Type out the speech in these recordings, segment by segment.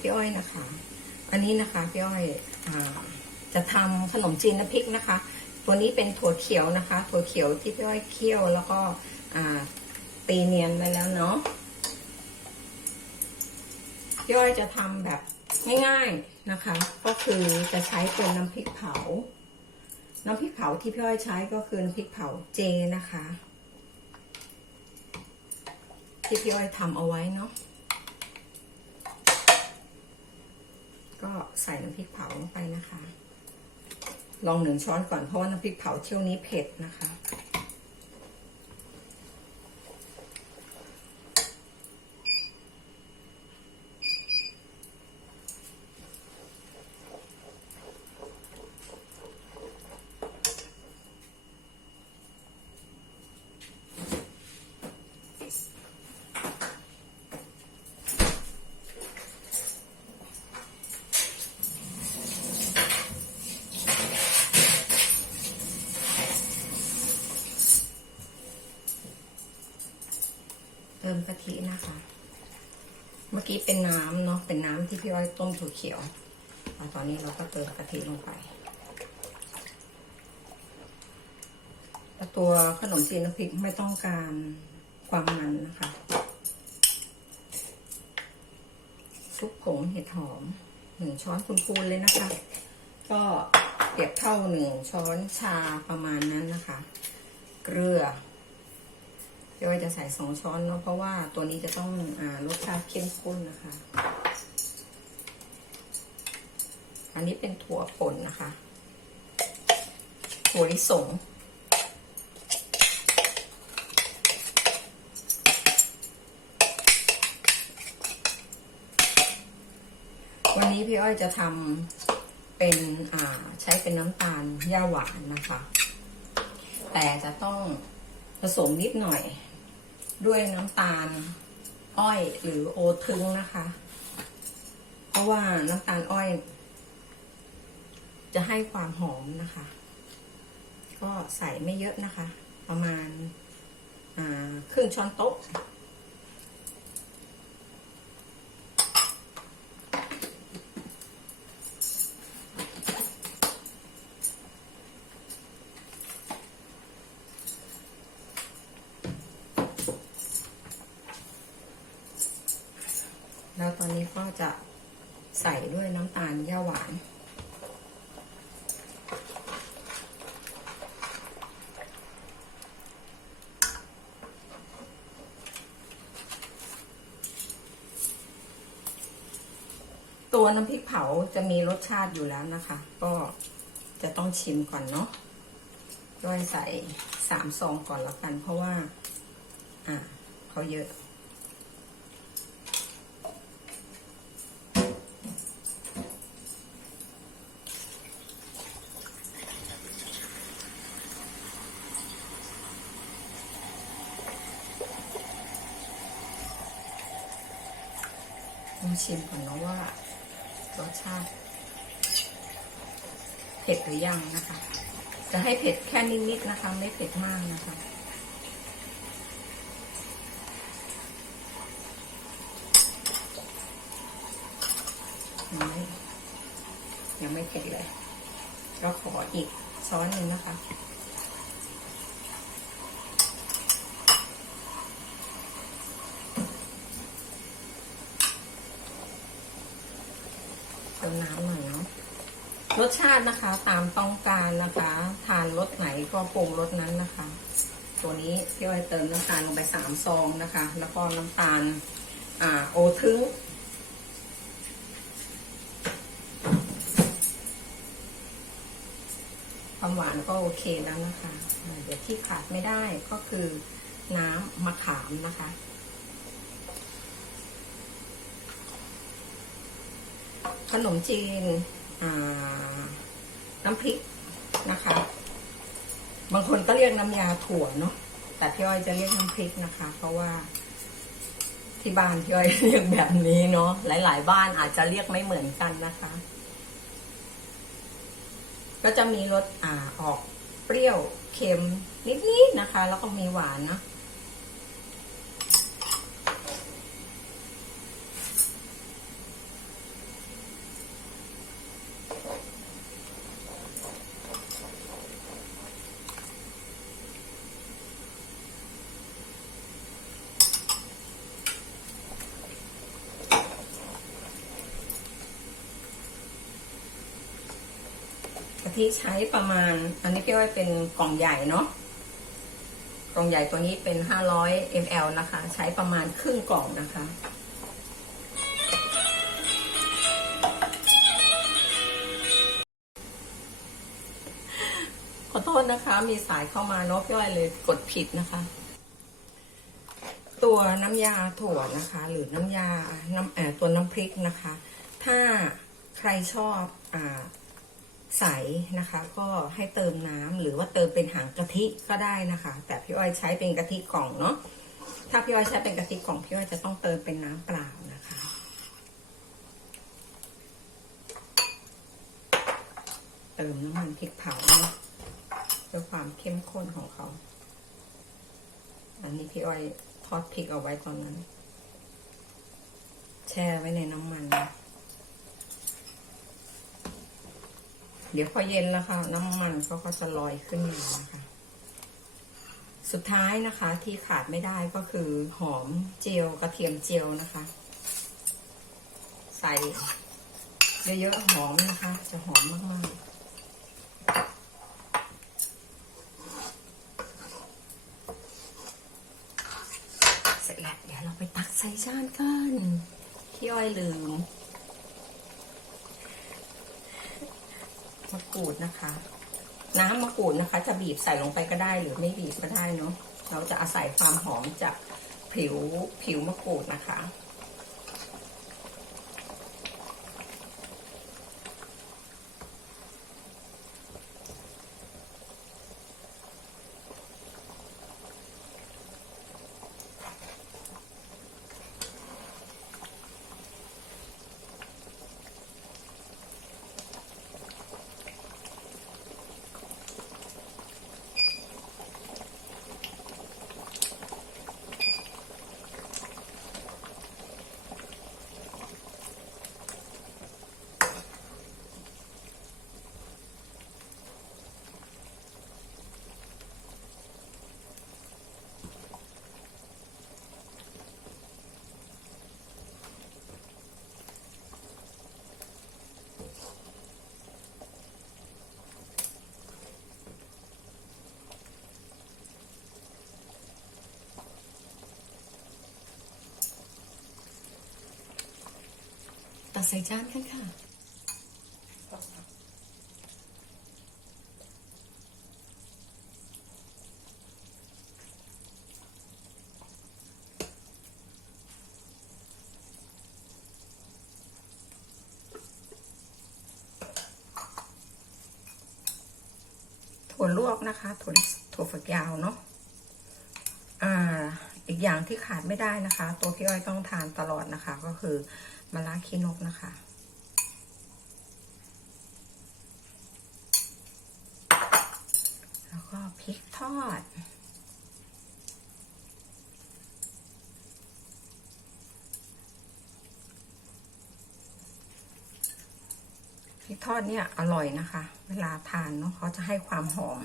พี่อ้อยนะคะ อันนี้นะคะพี่อ้อยอจะทำขนมจีนน้ำพริกนะคะ ตัวนี้เป็นถั่วเขียวนะคะ ถั่วเขียวที่พี่อ้อยเคี่ยวแล้วก็ตีเนียนไปแล้วเนาะพี่อ้อยจะทำแบบง่ายๆนะคะ ก็คือจะใช้เป็นน้ำพริกเผา น้ำพริกเผาที่พี่อ้อยใช้ก็คือน้ำพริกเผาเจนะคะ ที่พี่อ้อยทำเอาไว้เนาะ ก็ใส่น้ำพริกเผาลงไปนะคะ ลองหนึ่งช้อนก่อนเพราะว่าน้ำพริกเผาเที่ยวนี้เผ็ดนะคะ เติมกะทินะคะ เมื่อกี้เป็นน้ำเนาะ เป็นน้ำที่พี่อ้อยต้มถั่วเขียวแล้วตอนนี้เราก็เติมกะทิลงไปตัวขนมจีนน้ำพริกไม่ต้องการความมันนะคะ ซุปผงเห็ดหอมหนึ่งช้อนคูณๆเลยนะคะ ก็เปรียบเท่าหนึ่งช้อนชาประมาณนั้นนะคะ เกลือ เดี๋ยวจะใส่สองช้อนเนาะเพราะว่าตัวนี้จะต้องอรสชาติเข้มข้นนะคะ อันนี้เป็นถั่วป่นนะคะ ถั่วลิสงวันนี้พี่อ้อยจะทำเป็นใช้เป็นน้ำตาลย่าหวานนะคะ แต่จะต้องผสมนิดหน่อย ด้วยน้ำตาลอ้อยหรือโอทึงนะคะ เพราะว่าน้ำตาลอ้อย จะให้ความหอมนะคะ ก็ใส่ไม่เยอะนะคะ ประมาณครึ่งช้อนโต๊ะ แล้วตอนนี้ก็จะใส่ด้วยน้ำตาลย่าหวาน ตัวน้ำพริกเผาจะมีรสชาติอยู่แล้วนะคะ ก็จะต้องชิมก่อนเนาะด้วยใส่สามซองก่อนละกัน เพราะว่า อะเขาเยอะ ชิมก่อนเนาะว่ารสชาติ เผ็ดหรือยังนะคะ จะให้เผ็ดแค่นิดๆนะคะ ไม่เผ็ดมากนะคะยังไม่ยังไม่เผ็ดเลยก็ขออีกช้อนหนึ่งนะคะ เติมน้ำหน่อยเนาะ รสชาตินะคะ ตามต้องการนะคะ ทานรสไหนก็ปรุงรสนั้นนะคะ ตัวนี้พี่อ้อเติมน้ำตาลลงไปสามซองนะคะ แล้วก็น้ำตาลอ่าโอทึงความหวานก็โอเคแล้วนะคะ เดี๋ยวที่ขาดไม่ได้ก็คือน้ำมะขามนะคะ ขนมจีน น้ำพริกนะคะ บางคนก็เรียกน้ำยาถั่วเนาะแต่พี่อ้อยจะเรียกน้ำพริกนะคะ เพราะว่าที่บ้านพี่อ้อยเรียกแบบนี้เนาะหลาย ๆ บ้านอาจจะเรียกไม่เหมือนกันนะคะ ก็จะมีรสอ่าออกเปรี้ยวเค็มนิดๆนะคะ แล้วก็มีหวานเนาะ ทิใช้ประมาณ อันนี้พี่อ้อยเป็นกล่องใหญ่เนาะกล่องใหญ่ตัวนี้เป็น 500 ml นะคะ ใช้ประมาณครึ่งกล่องนะคะ ขอโทษนะคะ มีสายเข้ามาเนาะพี่อ้อยเลยกดผิดนะคะ ตัวน้ำยาถั่วนะคะ หรือน้ำยาน้ำตัวน้ำพริกนะคะ ถ้าใครชอบอ่า ใสนะคะ ก็ให้เติมน้ำหรือว่าเติมเป็นหางกะทิก็ได้นะคะ แต่พี่อ้อยใช้เป็นกะทิกล่องเนาะถ้าพี่อ้อยใช้เป็นกะทิกล่องพี่อ้อยจะต้องเติมเป็นน้ำเปล่านะคะเติมน้ำมันพริกเผาเนาะเพื่อความเข้มข้นของเขา อันนี้พี่อ้อยทอดพริกเอาไว้ตอนนั้น แช่ไว้ในน้ำมันนะ เดี๋ยวพอเย็นแล้วค่ะ น้ำมันก็จะลอยขึ้นมานะคะ สุดท้ายนะคะที่ขาดไม่ได้ก็คือหอมเจียวกระเทียมเจียวนะคะ ใส่เยอะๆหอมนะคะ จะหอมมากๆเสร็จแล้วเดี๋ยวเราไปตักใส่จานกันพี่อ้อยลืม มะกรูดนะคะ น้ำมะกรูดนะคะ จะบีบใส่ลงไปก็ได้หรือไม่บีบก็ได้เนาะเราจะอาศัยความหอมจากผิวผิวมะกรูดนะคะ ตักใส่จานกันค่ะ ถั่วลวกนะคะ ถั่วถั่วฝักยาวเนาะอ่าอีกอย่างที่ขาดไม่ได้นะคะ ตัวพี่อ้อยต้องทานตลอดนะคะก็คือ มะระขี้นกนะคะ แล้วก็พริกทอด พริกทอดเนี่ยอร่อยนะคะ เวลาทานเนาะเขาจะให้ความหอม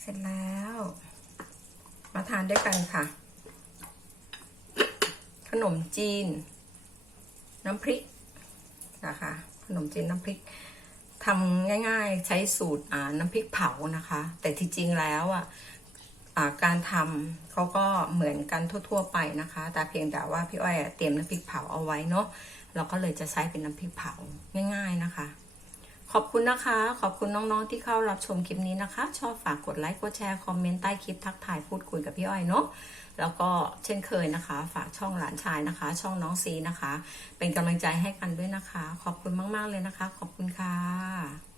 เสร็จแล้ว มาทานด้วยกันค่ะ นมจีน น้ำพริกนะคะขนมจีนน้ำพริกทำง่ายๆใช้สูตรน้ำพริกเผานะคะ แต่ที่จริงแล้วอะการทำเขาก็เหมือนกันทั่ว ๆ ไปนะคะ แต่เพียงแต่ว่าพี่อ้อยเตรียมน้ำพริกเผาเอาไว้เนาะเราก็เลยจะใช้เป็นน้ำพริกเผาง่าย ๆนะคะ ขอบคุณนะคะ ขอบคุณน้องๆที่เข้ารับชมคลิปนี้นะคะ ชอบฝากกดไลค์กดแชร์คอมเมนต์ใต้คลิปทักทายพูดคุยกับพี่อ้อยเนาะ แล้วก็เช่นเคยนะคะ ฝากช่องหลานชายนะคะ ช่องน้องซีนะคะ เป็นกำลังใจให้กันด้วยนะคะ ขอบคุณมาก ๆ เลยนะคะ ขอบคุณค่ะ